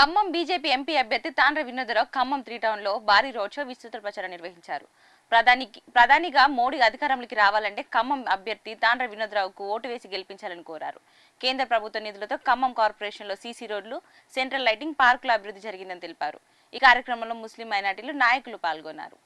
Khammam BJP MP అభ్యర్థి తాండ్ర వినోదరావు ఖమ్మం 3 టౌన్లో భారీ రోడ్ షో విస్తృత ప్రచారం నిర్వహించారు. ప్రధానిగా మోడీ అధికారంలోకి రావాలంటే ఖమ్మం అభ్యర్థి తాండ్ర వినోదరావుకు ఓటు వేసి గెలిపించాలని కోరారు. కేంద్ర ప్రభుత్వ నిధులతో ఖమ్మం కార్పొరేషన్లో సీసీ రోడ్లు, సెంట్రల్ లైటింగ్, పార్కుల అభివృద్ధి జరిగిందని తెలిపారు. ఈ కార్యక్రమంలో ముస్లిం మైనార్టీలు నాయకులు పాల్గొన్నారు.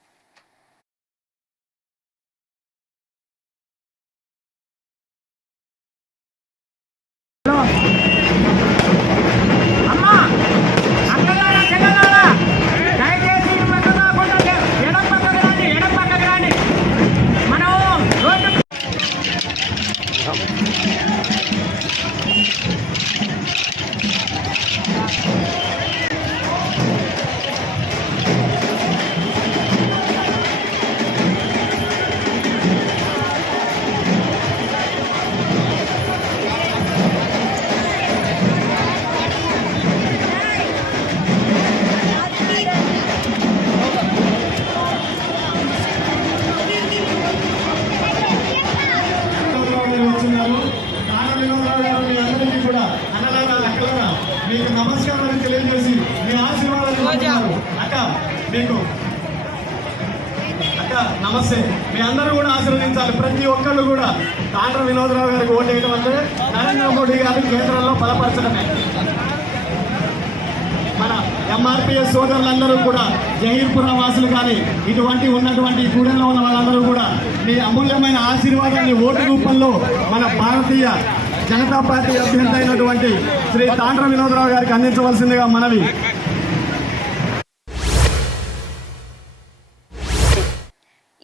మీకు నమస్కారాలు తెలియజేసి మీ ఆశీర్వాదాలు అక్క నమస్తే. మీ అందరూ కూడా ఆశీర్వదించాలి. ప్రతి ఒక్కళ్ళు కూడా తాండ్ర వినోదరావు గారికి ఓటు వేయడం అంటే నరేంద్ర మోడీ గారి కేంద్రంలో బలపరచడమే. మన ఎంఆర్పిఎస్ సోదరులందరూ కూడా జహీర్పుర వాసులు కానీ ఇటువంటి ఉన్నటువంటి కూడెల్లో ఉన్న వాళ్ళందరూ కూడా మీ అమూల్యమైన ఆశీర్వాదాన్ని ఓటు రూపంలో మన భారతీయ జనతా పార్టీ అభ్యర్థి అయినటువంటి శ్రీ తాండ్ర వినోదరావు గారికి అందించవలసిందిగా మనవి.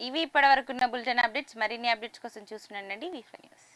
ఇవి ఇప్పటివరకున్న బులెటిన్ అప్డేట్స్. మరిన్ని అప్డేట్స్ కోసం చూస్తున్నానండి వి4 న్యూస్.